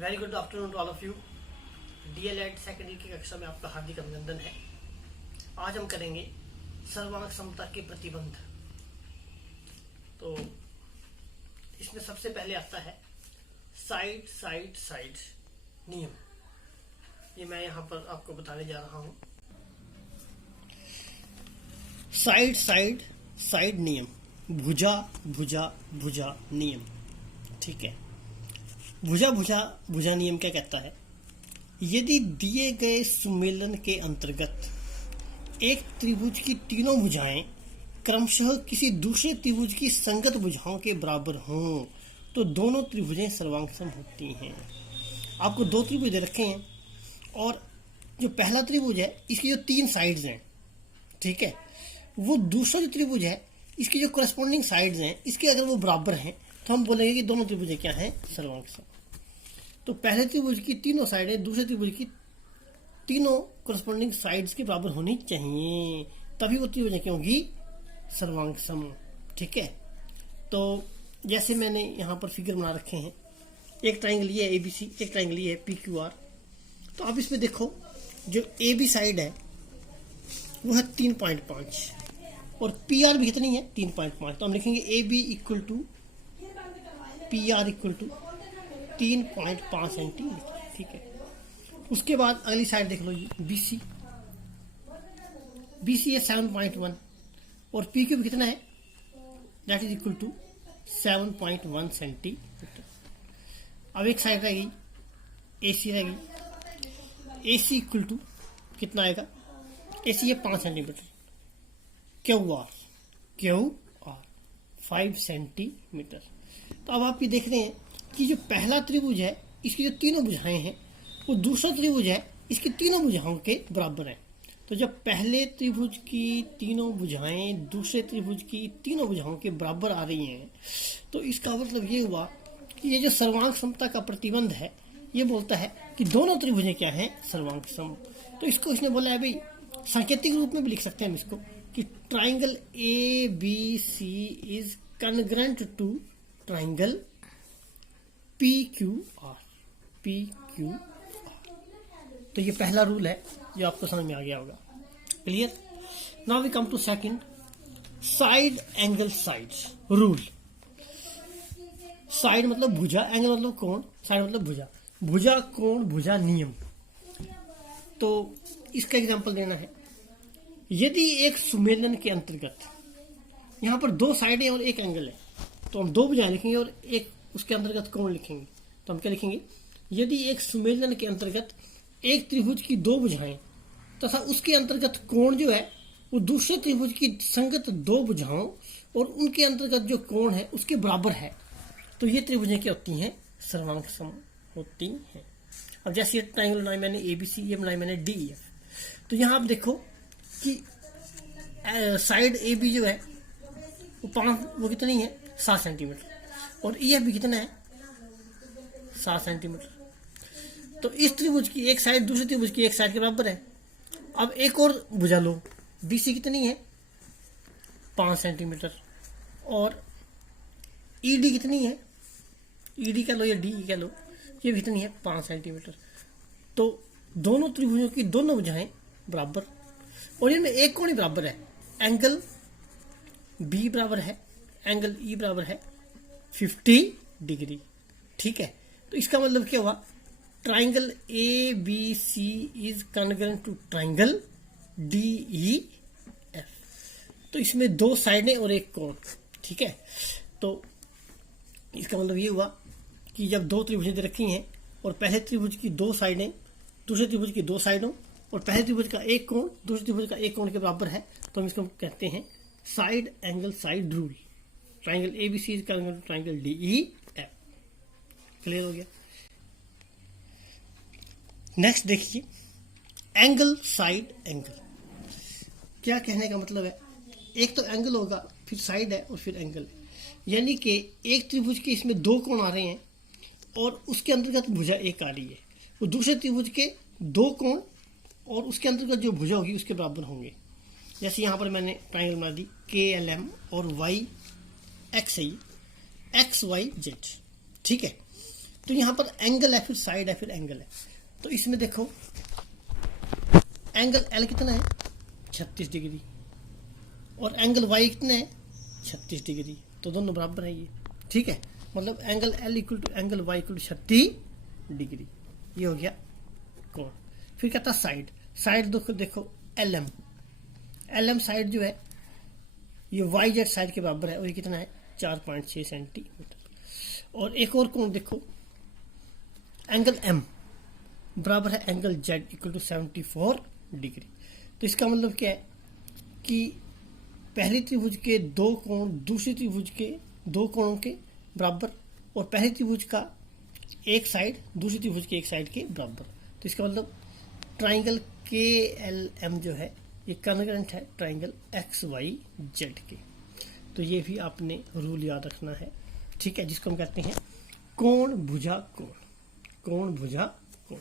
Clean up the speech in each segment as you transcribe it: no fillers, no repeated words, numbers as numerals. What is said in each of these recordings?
Very good afternoon to all of you. D El Ed secondary की कक्षा में आपका हार्दिक अभिनंदन है। आज हम करेंगे सर्वांग समता के प्रतिबंध। तो इसमें सबसे पहले आता है साइड साइड साइड नियम। ये मैं यहाँ पर आपको बताने जा रहा हूँ। साइड साइड साइड नियम, भुजा भुजा भुजा नियम। ठीक है, भुजा भुजा भुजा नियम क्या कहता है? यदि दिए गए सुमेलन के अंतर्गत एक त्रिभुज की तीनों भुजाएं क्रमशः किसी दूसरे त्रिभुज की संगत भुजाओं के बराबर हों तो दोनों त्रिभुजें सर्वांगसम होती हैं। आपको दो त्रिभुज रखे हैं और जो पहला त्रिभुज है इसकी जो तीन साइड्स हैं, ठीक है, वो दूसरा जो त्रिभुज है इसकी जो करस्पॉन्डिंग साइड्स हैं इसके अगर वो बराबर हैं तो हम बोलेंगे कि दोनों त्रिभुजें क्या हैं? सर्वांगसम। तो पहले त्रिभुज की तीनों साइडें दूसरे त्रिभुज की तीनों करस्पॉन्डिंग साइड्स के बराबर होनी चाहिए, तभी वो त्रिभुजें क्या होंगी? सर्वांगसम। ठीक है, तो जैसे मैंने यहाँ पर फिगर बना रखे हैं, एक ट्राइंगल ये है एबीसी, एक ट्राइंगल ये है पीक्यूआर। तो आप इसमें देखो जो ए बी साइड है वो है 3.5 और पी आर भी कितनी है? 3.5। तो हम लिखेंगे A B equal to P R equal to 3.5 centimetre. ठीक है, उसके बाद अगली साइड देख लो, बीसी बीसी है 7.1 और पी क्यू कितना है? That is equal to 7.1 centimetre. अब एक साइड रह गई एसी रह गई, एसी इक्वल टू कितना आएगा? एसी है 5 सेंटीमीटर, क्यू आर 5 सेंटीमीटर। तो अब आप ये देख रहे हैं कि जो पहला त्रिभुज है इसकी जो तीनों भुजाएं हैं वो दूसरा त्रिभुज है इसकी तीनों भुजाओं के बराबर है। तो जब पहले त्रिभुज की तीनों भुजाएं दूसरे त्रिभुज की तीनों भुजाओं के बराबर आ रही हैं तो इसका मतलब ये हुआ कि ये जो सर्वांग समता का प्रतिबंध है ये बोलता है कि दोनों त्रिभुजें क्या हैं? सर्वांग सम। तो इसको इसने बोला है भाई, सांकेतिक रूप में भी लिख सकते हैं हम इसको कि triangle A B C is congruent to triangle P Q R. तो ये पहला रूल है जो आपको समझ में आ गया होगा। Clear? Now we come to second, side angle sides rule. Side मतलब भुजा, एंगल मतलब कोण, साइड मतलब भुजा, भुजा कोण भुजा नियम। तो इसका एग्जांपल देना है। यदि एक सुमेलन के अंतर्गत यहाँ पर दो साइडें और एक एंगल है तो हम दो भुजाएं लिखेंगे और एक उसके अंतर्गत कोण लिखेंगे। तो हम क्या लिखेंगे? यदि एक सुमेलन के अंतर्गत एक त्रिभुज की दो भुजाएं तथा उसके अंतर्गत कोण जो है वो दूसरे त्रिभुज की संगत दो भुजाओं और उनके अंतर्गत जो कोण है उसके बराबर है तो ये त्रिभुजें क्या होती हैं? सर्वांगसम होती हैं। अब जैसे ये ट्राइंगल बनाई मैंने एबीसी, ये बनाई मैंने डीईएफ। तो यहाँ आप देखो कि साइड ए बी जो है वो कितनी है? 7 सेंटीमीटर और ईएफ भी कितना है? 7 सेंटीमीटर। तो इस त्रिभुज की एक साइड दूसरे त्रिभुज की एक साइड के बराबर है। अब एक और भुजा लो, बीसी कितनी है? 5 सेंटीमीटर और ईडी कितनी है? ईडी कह लो या डी कह लो, ये भी कितनी है? 5 सेंटीमीटर। तो दोनों त्रिभुजों की दोनों भुजाएं बराबर और इनमें एक कोण ही बराबर है। एंगल बी बराबर है, एंगल ई बराबर है 50 डिग्री। ठीक है, तो इसका मतलब क्या हुआ? Triangle A B C is congruent to triangle D E F. तो इसमें दो साइडें और एक कोण। ठीक है, तो इसका मतलब ये हुआ कि जब दो त्रिभुजें रखी हैं और पहले त्रिभुज की दो साइडें दूसरे त्रिभुज की दो साइडों और पहले त्रिभुज का एक कोण दूसरे त्रिभुज का एक कोण के बराबर है तो हम इसको कहते हैं side angle side rule. Triangle ABC is congruent to triangle DE F. Clear हो गया? नेक्स्ट देखिए, एंगल साइड एंगल। क्या कहने का मतलब है? एक तो एंगल होगा, फिर साइड है और फिर एंगल है। यानी कि एक त्रिभुज के इसमें दो कोण आ रहे हैं और उसके अंतर्गत भुजा एक आ रही है, वो दूसरे त्रिभुज के दो कोण और उसके अंतर्गत जो भुजा होगी उसके बराबर होंगे। जैसे यहाँ पर मैंने ट्राइंगल बना दी के एल एम और वाई एक्स वाई जेड। ठीक है, तो यहाँ पर एंगल है, फिर साइड है, फिर एंगल है। तो इसमें देखो एंगल एल कितना है 36 डिग्री, और एंगल वाई कितना है 36 डिग्री, तो दोनों बराबर है ये, ठीक है। मतलब angle L equal to angle Y equal to 36 degree, ये हो गया कोण। फिर कहता साइड, साइड देखो एल एम साइड जो है ये वाई जेड साइड के बराबर है, और ये कितना है 4.6 सेंटीमीटर। और एक और कोण देखो एंगल एम बराबर है angle Z equal to 74 degree. तो इसका मतलब क्या है कि पहली त्रिभुज के दो कोण दूसरी त्रिभुज के दो कोणों के बराबर, और पहली त्रिभुज का एक साइड दूसरी त्रिभुज के एक साइड के बराबर। तो इसका मतलब ट्राइंगल के एल एम जो है ये कॉन्ग्रुएंट है ट्राइंगल एक्स वाई जेड के। तो ये भी आपने रूल याद रखना है, ठीक है, जिसको हम कहते हैं कोण भुजा कोण, कोण भुजा कोण,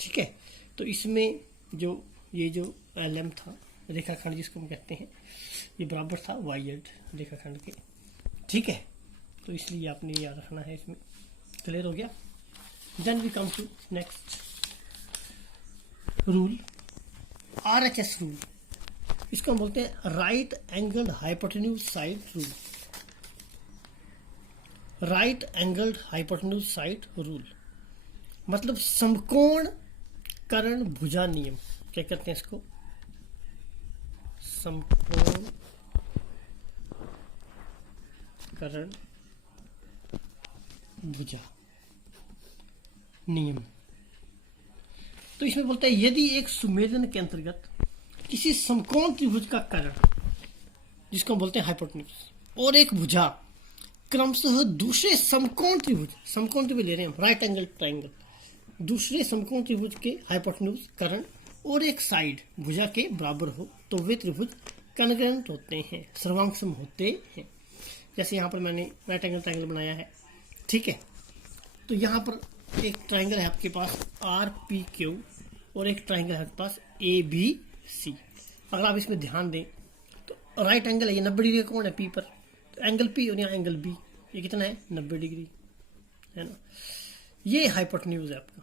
ठीक है। तो इसमें जो ये जो एल एम था रेखाखंड जिसको हम कहते हैं, ये बराबर था वाई जेड रेखाखंड के, ठीक है। तो इसलिए आपने याद रखना है, इसमें क्लियर हो गया। Then we come to next rule, RHS rule. इसको हम बोलते हैं right angled hypotenuse side rule, right angled hypotenuse side rule मतलब समकोण कर्ण भुजा नियम। क्या कहते हैं इसको? समकोण कर्ण भुजा नियम। तो इसमें बोलता है यदि एक सुमेलन के अंतर्गत किसी समकोण त्रिभुज का कर्ण, जिसको हम बोलते हैं हाइपोटेन्यूज, और एक भुजा क्रमशः दूसरे समकोण त्रिभुज ले रहे हैं हम, राइट एंगल ट्राइंगल, दूसरे समकोण त्रिभुज के हाइपोटेन्यूज कर्ण और एक साइड भुजा के बराबर हो, तो वे त्रिभुज कॉन्ग्रुएंट होते हैं, सर्वांगसम होते हैं। जैसे यहाँ पर मैंने राइट एंगल ट्राइंगल बनाया है, ठीक है। तो यहाँ पर एक ट्राइंगल है आपके पास RPQ और एक ट्राइंगल है आपके पास ABC। अगर आप इसमें ध्यान दें तो राइट एंगल है, ये 90 डिग्री का कोण है P पर, तो एंगल P और यहाँ एंगल B, ये कितना है 90 डिग्री, है ना। ये हाइपोटेन्यूज है आपका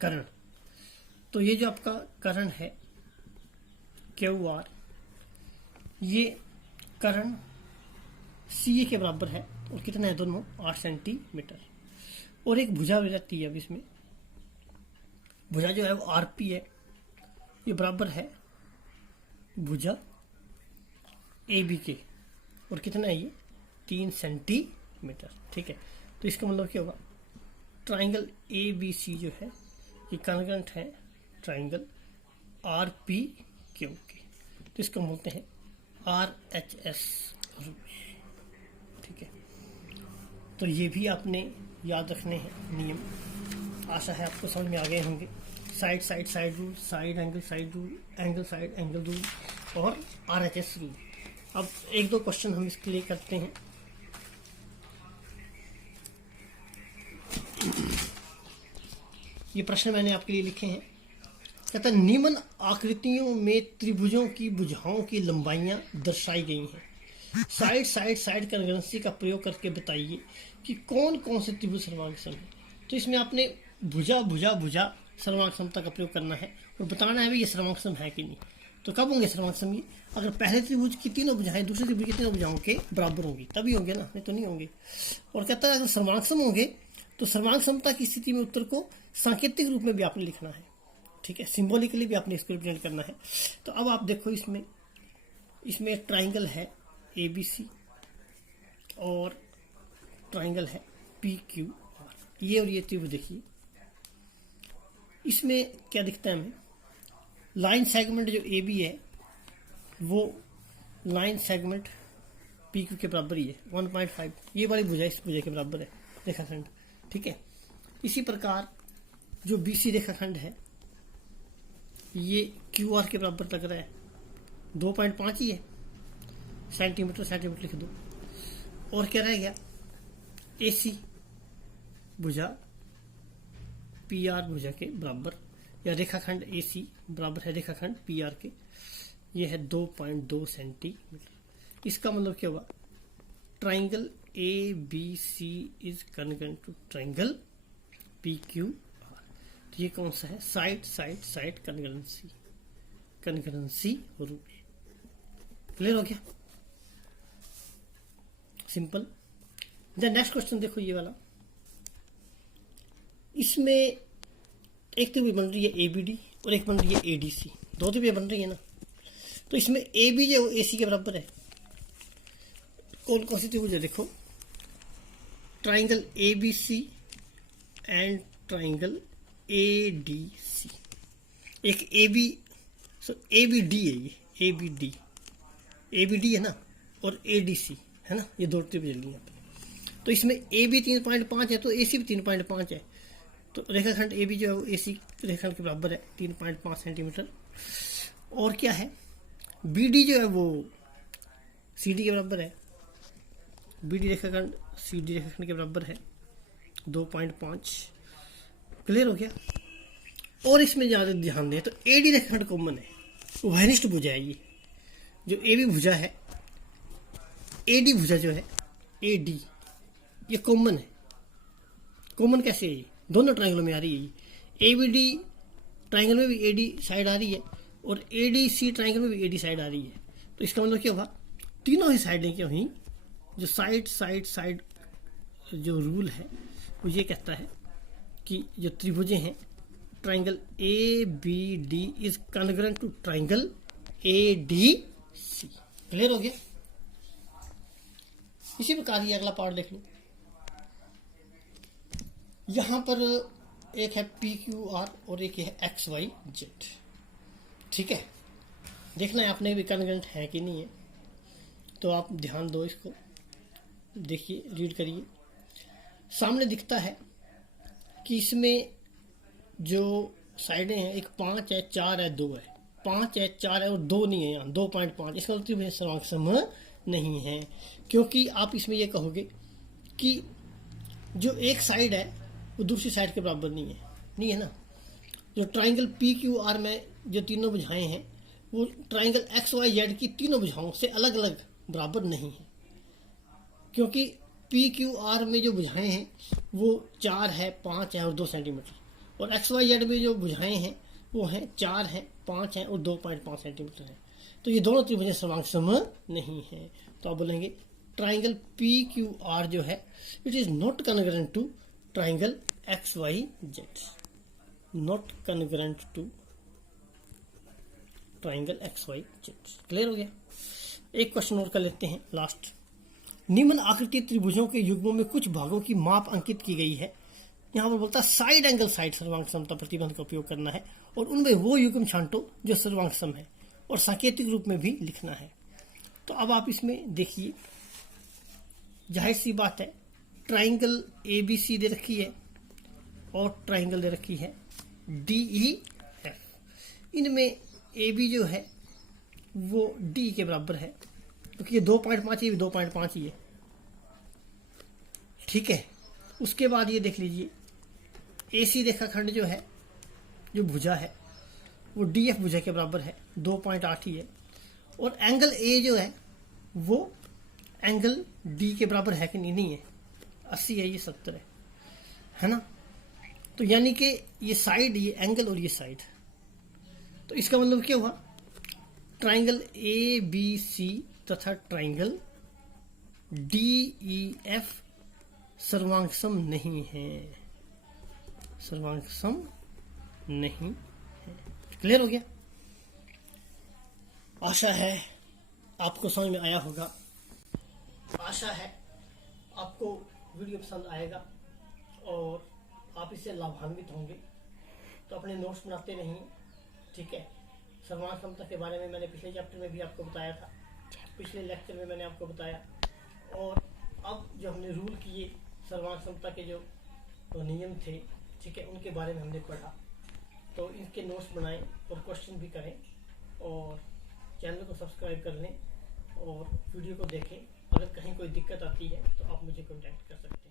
कर्ण। तो ये जो आपका कर्ण है QR, ये कर्ण CA के बराबर है, और कितना है दोनों 8 सेंटीमीटर। और एक भुजा भी रहती है, अब इसमें भुजा जो है वो RP है, ये बराबर है भुजा AB के, और कितना है ये 3 सेंटीमीटर, ठीक है। तो इसका मतलब क्या होगा, ट्राइंगल ABC जो है ये कॉन्ग्रुएंट है ट्राइंगल RPQ के। तो इसको बोलते हैं RHS रूल, ठीक है। तो ये भी आपने याद रखने हैं नियम। आशा है आपको समझ में आ गए होंगे। Side side side rule, side angle rule, angle side angle rule और RHS रूल। अब एक दो क्वेश्चन हम इसके लिए करते हैं। ये प्रश्न मैंने आपके लिए लिखे हैं। कहता है निम्न आकृतियों में त्रिभुजों की भुजाओं की लंबाइयां दर्शाई गई हैं। साइड साइड साइड कॉन्ग्रुएंसी का प्रयोग करके बताइए कि कौन कौन से त्रिभुज सर्वांगसम है। तो इसमें आपने भुजा भुजा भुजा सर्वांगसमता का प्रयोग करना है और बताना है भी ये सर्वांगसम है कि नहीं। तो कब होंगे सर्वांगसम ये? अगर पहले त्रिभुज की तीनों भुजाएं दूसरे त्रिभुज की तीनों भुजाओं के बराबर होंगी, तभी होंगे ना, नहीं तो नहीं होंगे। और कहता है अगर सर्वांगसम होंगे तो सर्वांगसमता की स्थिति में उत्तर को सांकेतिक रूप में भी आपने लिखना है, ठीक है, सिंबॉलिकली भी आपने इसको रिप्रेजेंट करना है। तो अब आप देखो इसमें एक ट्राइंगल है ABC और ट्राइंगल है PQR, ये और ये त्रिभुज देखिए। इसमें क्या दिखता है हमें, लाइन सेगमेंट जो AB है वो लाइन सेगमेंट PQ के बराबर ही है, 1.5। ये वाली भुजा इस भुजा के बराबर है रेखाखंड, ठीक है। इसी प्रकार जो BC रेखाखंड है ये QR के बराबर लग रहा है, 2.5 ही है, सेंटीमीटर लिख दो। और क्या रह गया, AC भुजा PR भुजा के बराबर, या रेखाखंड AC बराबर है रेखाखंड PR के, ये है 2.2 सेंटीमीटर। इसका मतलब क्या हुआ, triangle ABC is congruent to triangle PQR। तो ये कौन सा है? Side side side concurrency rule. Clear हो गया? सिंपल। नेक्स्ट क्वेश्चन देखो ये वाला। इसमें एक त्रिभुज बन रही है ABD और एक बन रही है ADC, दो त्रिभुज बन रही है ना। तो इसमें AB जो AC के बराबर है। कौन कौन सी त्रिभुज है? देखो, triangle ABC and triangle ADC। एक ABD है, ये ABD है ना, और ADC है ना, ये दो त्रिभुज लिए हैं। तो इसमें AB 3.5 है तो AC भी 3.5 है। तो रेखाखंड AB जो है वो AC रेखाखंड के बराबर है 3.5 सेंटीमीटर। और क्या है? BD जो है वो CD के बराबर है। BD रेखाखंड CD रेखाखंड के बराबर है 2.5। क्लियर हो गया? और इसमें ज़्यादा ध्यान दें तो AD रेखाखंड कॉमन है, वहनिष्ठ भुजा है। ये जो AB भुजा है, AD भुजा जो है AD, ये कॉमन है। कॉमन कैसे है? ये दोनों ट्रायंगलों में आ रही है। ये ABD ट्रायंगल में भी AD साइड आ रही है और ADC ट्रायंगल में भी AD साइड आ रही है। तो इसका मतलब क्या हुआ? तीनों ही साइडें क्या हुई? जो साइड जो रूल है वो ये कहता है कि जो त्रिभुजें हैं, triangle ABD is congruent to triangle ADC। Clear हो गया? इसी प्रकार ये अगला पार्ट देख लो। यहां पर एक है PQR और एक है XYZ। ठीक है, देखना है आपने भी कॉन्ग्रुएंट है कि नहीं है। तो आप ध्यान दो, इसको देखिए, रीड करिए। सामने दिखता है कि इसमें जो साइडें हैं, एक 5 है, 4 है, 2 है। 5 है, 4 है और 2 नहीं है, यहाँ 2.5। इसका मतलब सर्वांग नहीं है, क्योंकि आप इसमें ये कहोगे कि जो एक साइड है वो दूसरी साइड के बराबर नहीं है ना। जो ट्राइंगल PQR में जो तीनों भुजाएं हैं वो ट्राइंगल XYZ की तीनों भुजाओं से अलग अलग बराबर नहीं है, क्योंकि PQR में जो भुजाएं हैं वो 4 है, 5 है और 2 सेंटीमीटर, और XYZ में जो भुजाएं हैं वो हैं 4 है, 5 है और 2.5 सेंटीमीटर है। तो ये दोनों त्रिभुजें सर्वांग नहीं है। तो आप बोलेंगे ट्राइंगल PQR जो है it is not congruent to triangle XYZ, not congruent to triangle XYZ। Clear हो गया? एक क्वेश्चन और कर लेते हैं, लास्ट। निम्न आकृति त्रिभुजों के युग्मों में कुछ भागों की माप अंकित की गई है। यहाँ पर बोलता है साइड एंगल साइड सर्वांग समता प्रतिबंध का उपयोग करना है, और उनमें वो युग्म छांटो जो सर्वांग सम है, और सांकेतिक रूप में भी लिखना है। तो अब आप इसमें देखिए, जाहिर सी बात है, ट्राइंगल ABC दे रखी है और ट्राइंगल दे रखी है DEF। इनमें AB जो है वो D के बराबर है, क्योंकि ये 2.5 ये भी 2.5 ही है। ठीक है, उसके बाद ये देख लीजिए, AC रेखाखंड जो है, जो भुजा है वो DF भुजा के बराबर है, 2.8 ही है। और एंगल A जो है वो एंगल D के बराबर है कि नहीं है, 80 है, ये 70 है ना। तो यानी कि ये साइड, ये एंगल और ये साइड, तो इसका मतलब क्या हुआ? ट्राइंगल ABC तथा ट्राइंगल DEF सर्वांग सम नहीं है, सर्वांग सम नहीं है। क्लियर हो गया? आशा है आपको समझ में आया होगा। आशा है आपको वीडियो पसंद आएगा और आप इससे लाभान्वित होंगे। तो अपने नोट्स बनाते रहिए। ठीक है, सर्वांग समता के बारे में मैंने पिछले चैप्टर में भी आपको बताया था, पिछले लेक्चर में मैंने आपको बताया। और अब जो हमने रूल किए सर्वांग समता के जो नियम थे, ठीक है, उनके बारे में हमने पढ़ा। तो इनके नोट्स बनाएं और क्वेश्चन भी करें, और चैनल को सब्सक्राइब कर लें और वीडियो को देखें। अगर कहीं कोई दिक्कत आती है तो आप मुझे कॉन्टैक्ट कर सकते हैं।